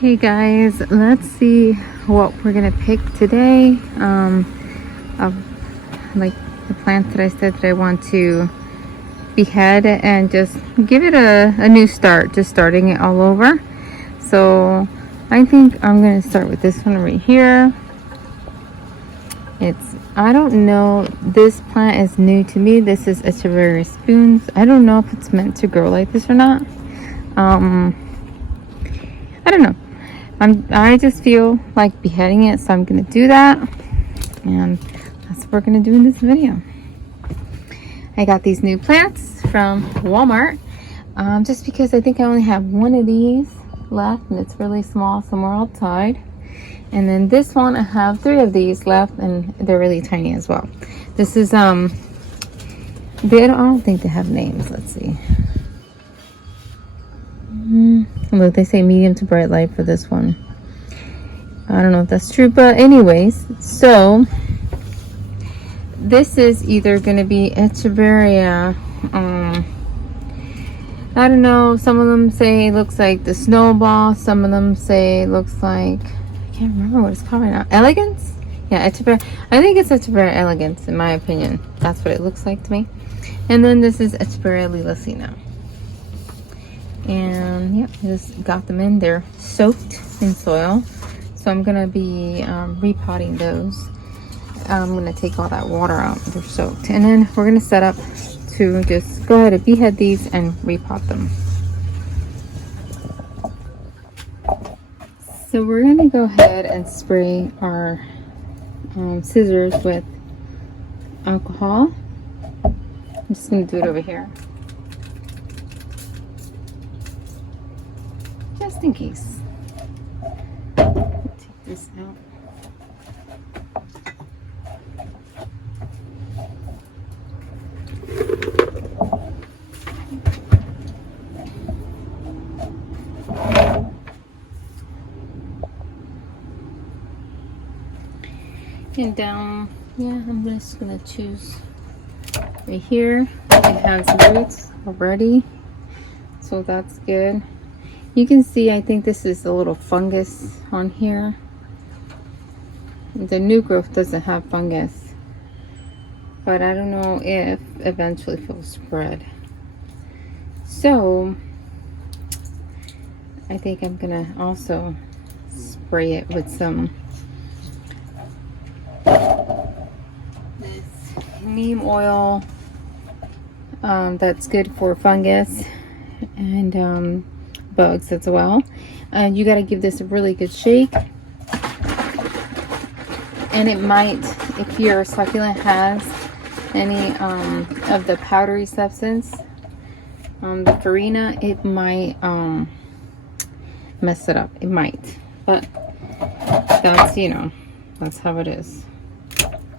Okay guys, let's see what we're gonna pick today. Of like the plants that I said that I want to behead and just give it a new start, just starting it all over. So I think I'm gonna start with this one right here. I don't know, this plant is new to me. This is Echeveria spoons. I don't know if it's meant to grow like this or not. I don't know. I just feel like beheading it, so I'm gonna do that, and that's what we're gonna do in this video. I got these new plants from Walmart, just because I think I only have one of these left, and it's really small, somewhere outside. And then this one, I have 3 of these left, and they're really tiny as well. This is I don't think they have names. Let's see. Look, they say medium to bright light for this one. I don't know if that's true, but anyways, so this is either going to be Echeveria. I don't know. Some of them say it looks like the snowball. Some of them say it looks like, I can't remember what it's called right now. Elegance? Yeah, Echeveria. I think it's Echeveria elegance, in my opinion. That's what it looks like to me. And then this is Echeveria lilacina. And yeah, just got them in. They're soaked in soil, so I'm gonna be repotting those. I'm gonna take all that water out. They're soaked, and then we're gonna set up to just go ahead and behead these and repot them. So we're gonna go ahead and spray our scissors with alcohol. I'm just gonna do it over here, just in case. Take this out. And down, yeah, I'm just gonna choose right here. It has roots already, so that's good. You can see, I think this is a little fungus on here. The new growth doesn't have fungus, but I don't know if eventually it will spread. So I think I'm gonna also spray it with some this neem oil that's good for fungus and bugs as well. You got to give this a really good shake, and it might, if your succulent has any of the powdery substance, the farina, it might mess it up. It might, but that's, you know, that's how it is,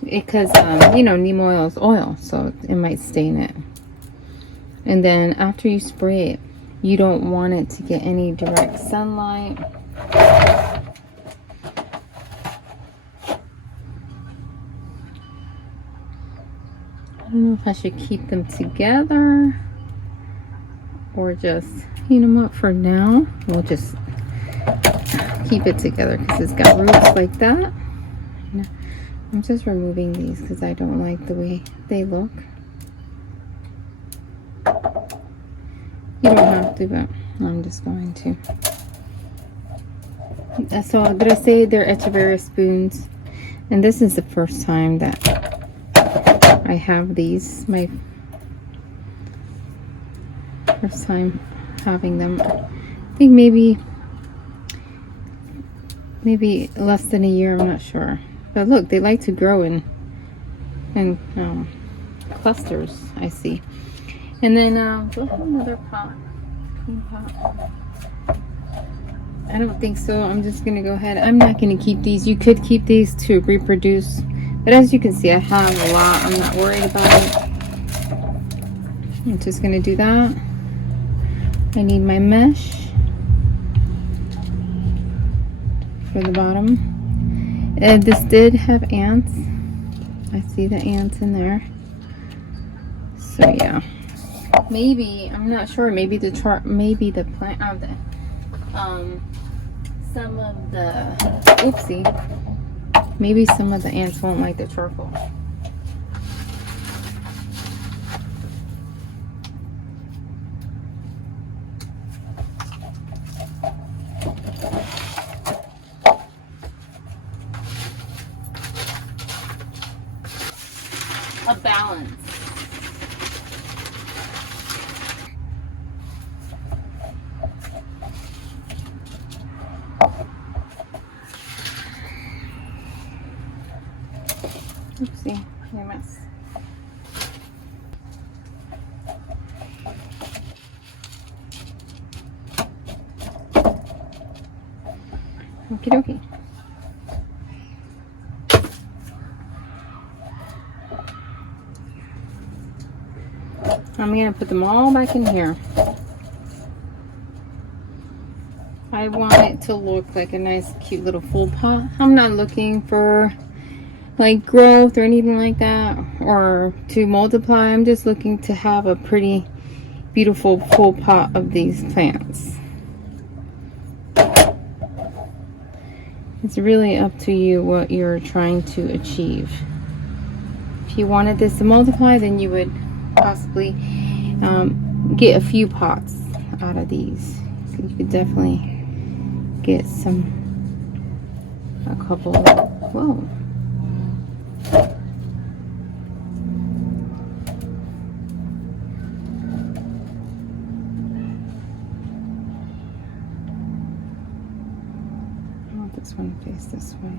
because you know, neem oil is oil, so it might stain it. And then after you spray it, you don't want it to get any direct sunlight. I don't know if I should keep them together or just heat them up for now. We'll just keep it together because it's got roots like that. I'm just removing these because I don't like the way they look. You don't have to, but I'm just going to. So did I say they're Echeveria spoons? And this is the first time that I have these. My first time having them. I think maybe less than a year, I'm not sure. But look, they like to grow in clusters, I see. And then do I have another pot? Clean pot? I don't think so. I'm just gonna go ahead. I'm not gonna keep these. You could keep these to reproduce, but as you can see, I have a lot. I'm not worried about it. I'm just gonna do that. I need my mesh for the bottom. This did have ants. I see the ants in there. So yeah. Maybe, I'm not sure, maybe the plant of the some of the, oopsie, maybe some of the ants won't like the charcoal. A balance. Oopsie, I mess. Okie dokie. I'm gonna put them all back in here. I want it to look like a nice cute little full pot. I'm not looking for like growth or anything like that, or to multiply. I'm just looking to have a pretty beautiful full pot of these plants. It's really up to you what you're trying to achieve. If you wanted this to multiply, then you would possibly get a few pots out of these. So you could definitely get a couple. Whoa. I want this one to face this way.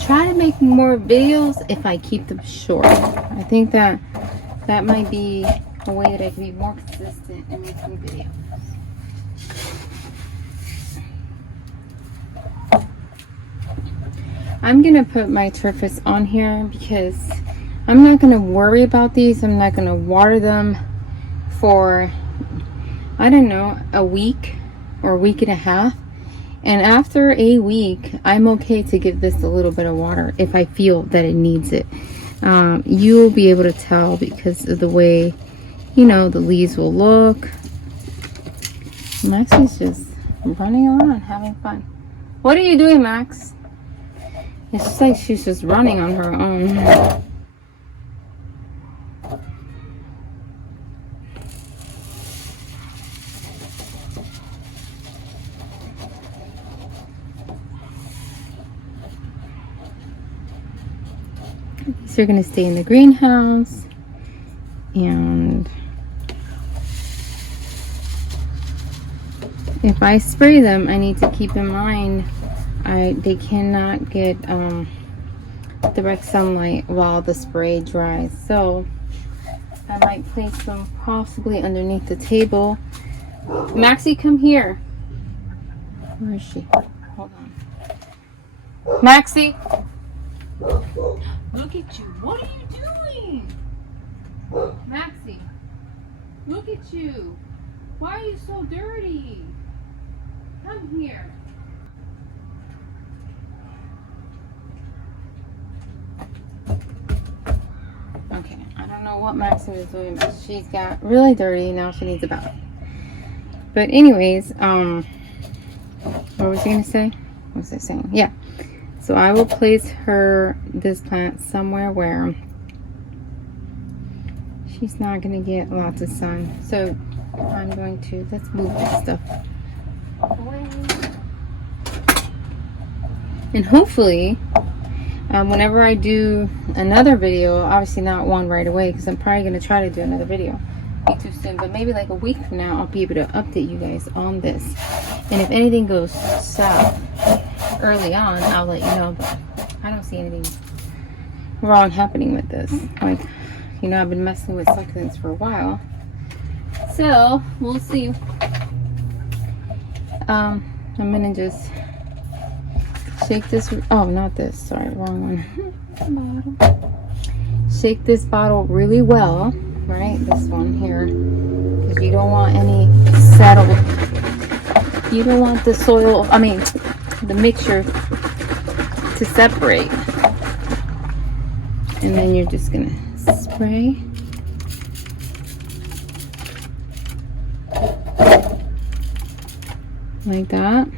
Try to make more videos if I keep them short. I think that might be a way that I can be more consistent in making videos. I'm gonna put my turfus on here because I'm not gonna worry about these. I'm not gonna water them for, I don't know, a week or a week and a half. And after a week, I'm okay to give this a little bit of water if I feel that it needs it. You'll be able to tell because of the way, you know, the leaves will look. Maxie's just running around, having fun. What are you doing, Max? It's just like she's just running on her own. These are going to stay in the greenhouse, and if I spray them, I need to keep in mind they cannot get direct sunlight while the spray dries. So I might place them possibly underneath the table. Maxie, come here. Where is she? Hold on. Maxie! Look at you. What are you doing? Maxie, look at you. Why are you so dirty? Come here. Okay, I don't know what Maxie was doing, but she's got really dirty. Now she needs a bath. But anyways, what was she gonna say? What was I saying? Yeah. So I will place this plant somewhere where she's not going to get lots of sun. So I'm going to, let's move this stuff away. And hopefully, whenever I do another video, obviously not one right away, because I'm probably going to try to do another video. Be too soon, but maybe like a week from now, I'll be able to update you guys on this. And if anything goes south early on, I'll let you know. But I don't see anything wrong happening with this. Like, you know, I've been messing with succulents for a while, so we'll see. I'm gonna just shake this. Oh, not this. Sorry, wrong one. shake this bottle really well, right? This one here, because you don't want any settled. You don't want the soil, I mean, the mixture to separate. And then you're just gonna spray. Like that.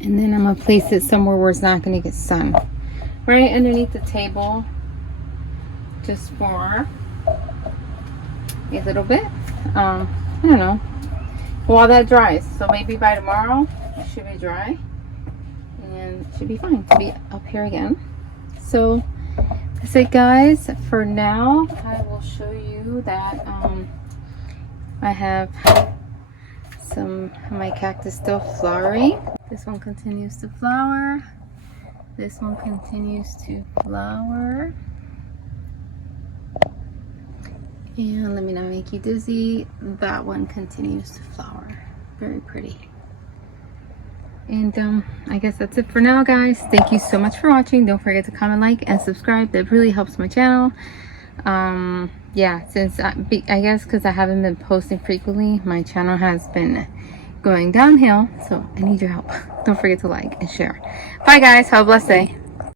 And then I'm gonna place it somewhere where it's not gonna get sun. Right underneath the table. Just for a little bit. I don't know. While that dries. So maybe by tomorrow it should be dry. And it should be fine to be up here again. So that's it, guys. For now, I will show you that I have some of my cactus still flowering. This one continues to flower. This one continues to flower. And let me not make you dizzy. That one continues to flower. Very pretty. And I guess that's it for now, guys. Thank you so much for watching. Don't forget to comment, like, and subscribe. That really helps my channel. Yeah, since I guess because I haven't been posting frequently, my channel has been going downhill. So I need your help. Don't forget to like and share. Bye, guys. Have a blessed day.